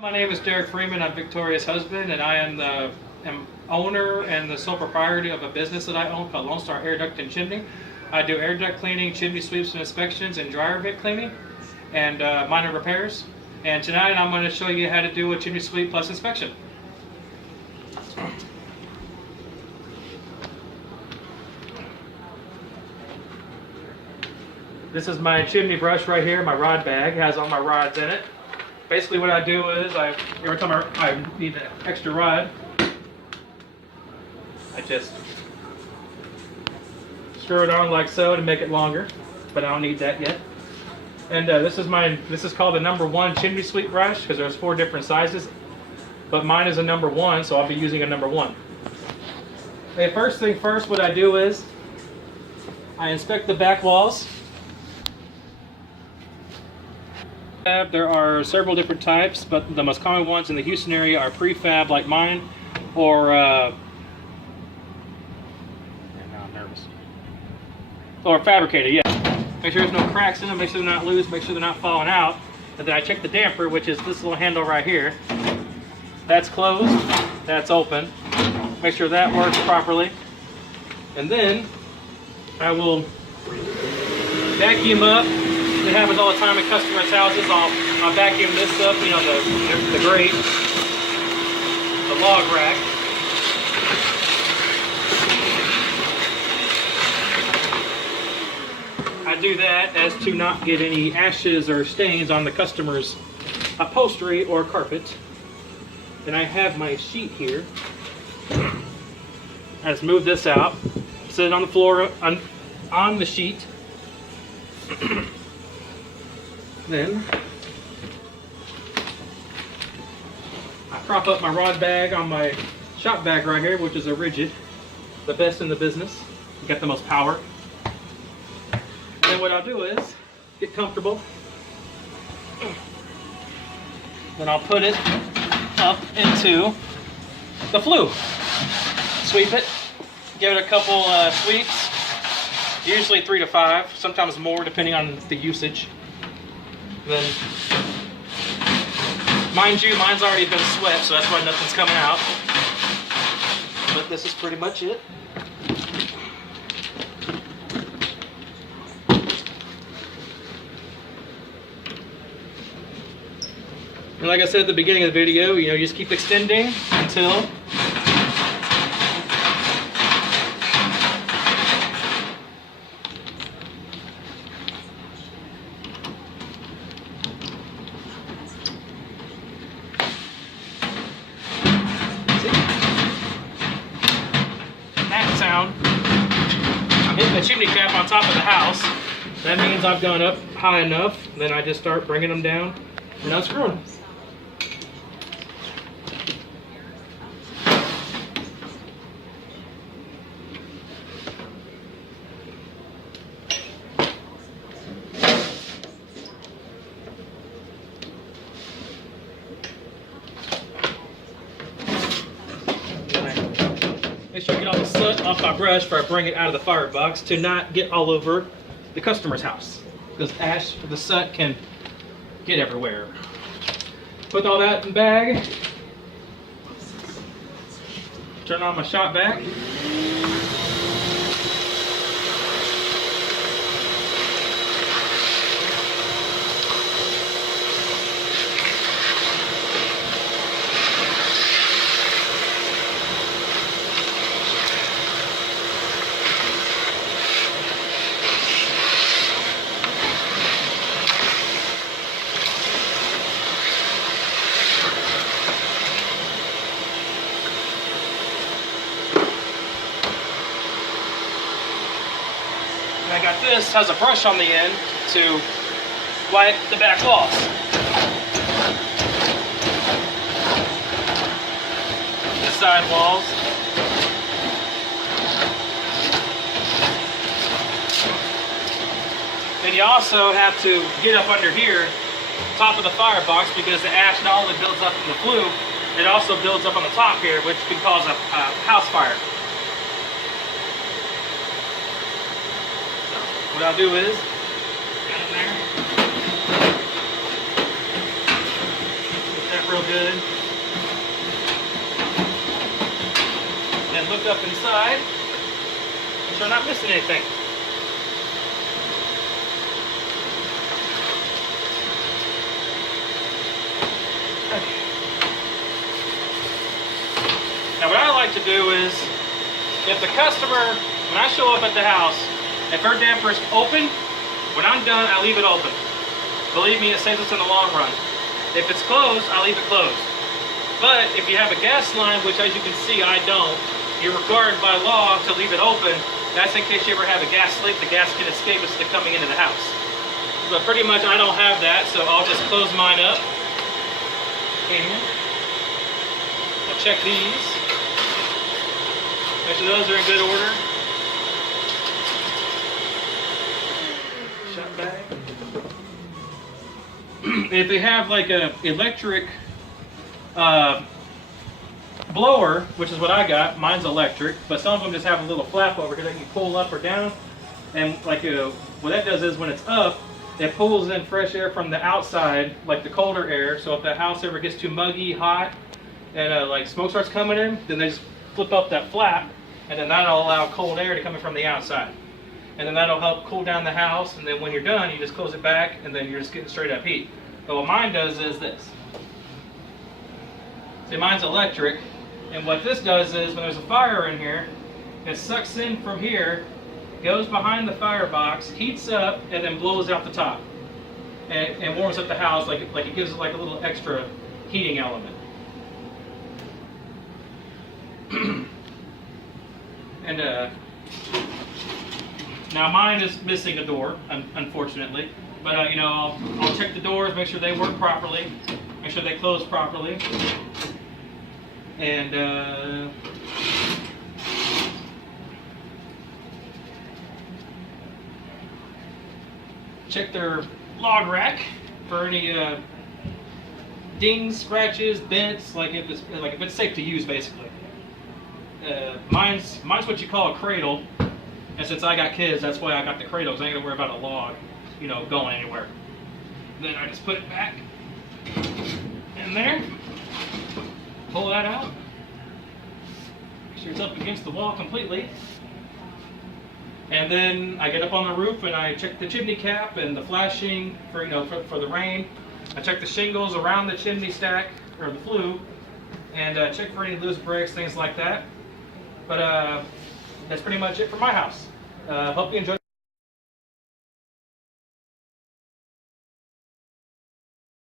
My name is Derek Freeman. I'm Victoria's husband, and I am the owner and the sole proprietor of a business that I own called Lone Star Air Duct and Chimney. I do air duct cleaning, chimney sweeps and inspections, and dryer vent cleaning, and minor repairs. And tonight I'm going to show you how to do a chimney sweep plus inspection. This is my chimney brush right here. My rod bag has all my rods in it. Basically what I do is, every time I need an extra rod, I just screw it on like so to make it longer, but I don't need that yet. And this is called the number 1 chimney sweep brush because there's 4 different sizes, but mine is a number 1, so I'll be using a number 1. Okay, first thing first, what I do is I inspect the back walls. There are several different types, but the most common ones in the Houston area are prefab like mine, or now I'm nervous. Or fabricated, yeah. Make sure there's no cracks in them, make sure they're not loose, make sure they're not falling out. And then I check the damper, which is this little handle right here. That's closed, that's open. Make sure that works properly. And then I will vacuum up. It happens all the time in customers' houses. I'll vacuum this up, you know, the grate, the log rack. I do that as to not get any ashes or stains on the customer's upholstery or carpet. Then I have my sheet here. I just move this out, sit it on the floor on the sheet. Then I prop up my rod bag on my shop bag right here, which is a rigid, the best in the business. You got the most power. And then what I'll do is get comfortable. Then I'll put it up into the flue. Sweep it. Give it a couple sweeps. Usually 3 to 5, sometimes more depending on the usage. Then, mind you, mine's already been swept, so that's why nothing's coming out. But this is pretty much it. And like I said at the beginning of the video, you just keep extending until sound. I'm hitting the chimney cap on top of the house. That means I've gone up high enough. Then I just start bringing them down and unscrewing them. Make sure I get all the soot off my brush before I bring it out of the firebox to not get all over the customer's house. Because the soot can get everywhere. Put all that in the bag. Turn on my shop vac. And I got this, has a brush on the end to wipe the back walls. The side walls. And you also have to get up under here, top of the firebox, because the ash not only builds up in the flue, it also builds up on the top here, which can cause a house fire. What I'll do is, get in there, get that real good. And look up inside. Make sure I'm not missing anything. Okay. Now what I like to do is, if the customer, when I show up at the house, if her damper is open, when I'm done, I leave it open. Believe me, it saves us in the long run. If it's closed, I leave it closed. But if you have a gas line, which as you can see, I don't, you're required by law to leave it open. That's in case you ever have a gas leak, the gas can escape instead of coming into the house. But pretty much I don't have that, so I'll just close mine up. And I'll check these. Make sure those are in good order. Shut bag. If they have like a electric blower, which is what I got, mine's electric, but some of them just have a little flap over here that you can pull up or down. And like what that does is when it's up, it pulls in fresh air from the outside, like the colder air. So if the house ever gets too muggy, hot, and like smoke starts coming in, then they just flip up that flap, and then that'll allow cold air to come in from the outside. And then that'll help cool down the house, and then when you're done, you just close it back, and then you're just getting straight up heat. But what mine does is this. See, mine's electric, and what this does is when there's a fire in here, it sucks in from here, goes behind the firebox, heats up, and then blows out the top. And warms up the house like it gives it like a little extra heating element. And now mine is missing a door, unfortunately. But you know, I'll check the doors, make sure they work properly, make sure they close properly, and check their log rack for any dings, scratches, bents, like if it's safe to use, basically. Mine's what you call a cradle, and since I got kids, that's why I got the cradle, because I ain't gonna worry about a log, you know, going anywhere. Then I just put it back in there, pull that out, make sure it's up against the wall completely, and then I get up on the roof and I check the chimney cap and the flashing for for the rain. I check the shingles around the chimney stack or the flue, and check for any loose bricks, things like that. But that's pretty much it for my house. Hope you enjoyed.